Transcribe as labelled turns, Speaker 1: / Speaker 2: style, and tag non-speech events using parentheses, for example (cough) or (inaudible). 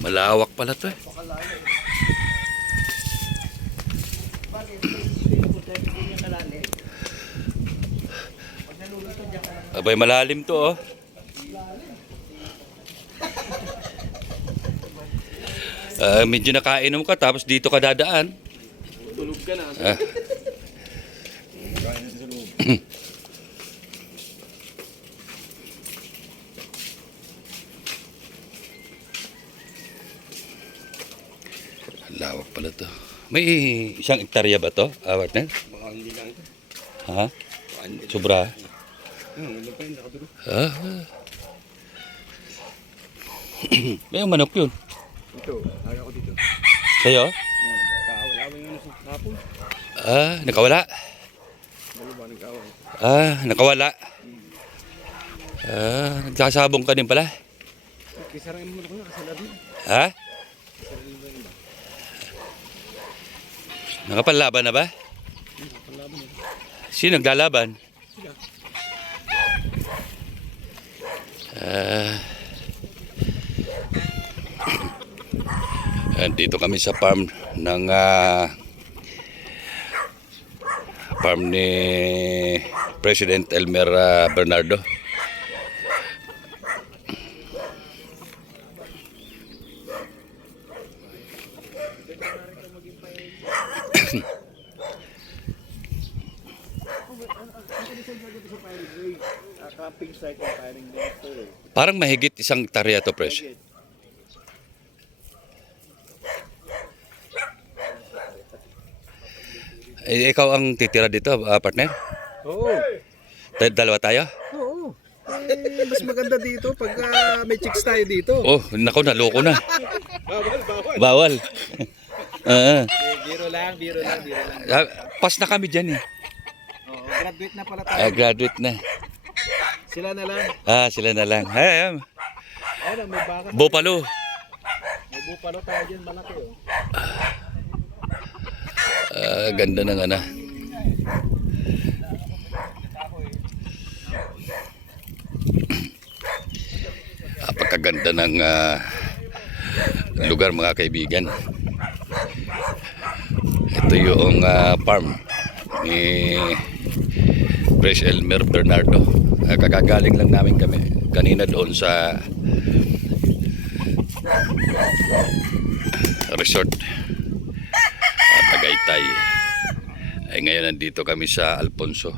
Speaker 1: Malawak pala to eh. Abay, malalim to oh. Ah, medyo nakainom ka tapos dito ka dadaan.
Speaker 2: Tulog ka na.
Speaker 1: Ah. (clears throat)
Speaker 2: Kain na sa loob.
Speaker 1: Lawak pala to. May isang hektarya ba to? Ah, partner?
Speaker 2: Baka hindi lang ito.
Speaker 1: Ha? Sobra?
Speaker 2: Ah, yun.
Speaker 1: Ah. (clears throat) May manok yun.
Speaker 2: Ito. Ayaw ko dito.
Speaker 1: Sa'yo?
Speaker 2: Hmm. Kaaway-away nga na sa kapon.
Speaker 1: Ah, nakawala. Ah, nakawala. Ah, nagsasabong ka din pala.
Speaker 2: Kisarain mo na ko na kasi labi.
Speaker 1: Ha?
Speaker 2: Kisarain mo yun ba?
Speaker 1: Nakapalaban na ba?
Speaker 2: Palaban yun.
Speaker 1: Sino naglalaban?
Speaker 2: Sila.
Speaker 1: Ah. Andito kami sa farm ng ah, farm ni President Elmer ah, Bernardo.
Speaker 2: Ah, camping site ang firing dito eh.
Speaker 1: Parang mahigit isang tarya to, Pres. Eh, ikaw ang titira dito, ah, partner?
Speaker 2: Oo.
Speaker 1: Tayo- Dalawa tayo?
Speaker 2: Oo. Eh, mas maganda dito pag ah, may chicks tayo dito.
Speaker 1: Oh, nako, naloko na.
Speaker 2: Bawal, bawal.
Speaker 1: Bawal. (laughs) Ah,
Speaker 2: Biro lang, biro lang, biro lang.
Speaker 1: pas na kami dyan eh.
Speaker 2: Graduate na pala tayo.
Speaker 1: Ah, graduate na.
Speaker 2: Sila na lang.
Speaker 1: Ah, sila na lang. Ay, ah,
Speaker 2: Ano, may baka.
Speaker 1: Bupalo.
Speaker 2: May bupalo tayo dyan, malaki oh.
Speaker 1: Ah, ganda ng ano. Napakaganda ng ah, lugar mga kaibigan. Ito yung ah, farm ni Fresh Elmer Bernardo. Ah, kakagaling lang namin kami kanina doon sa resort at Tagaytay. Ay ngayon nandito kami sa Alfonso.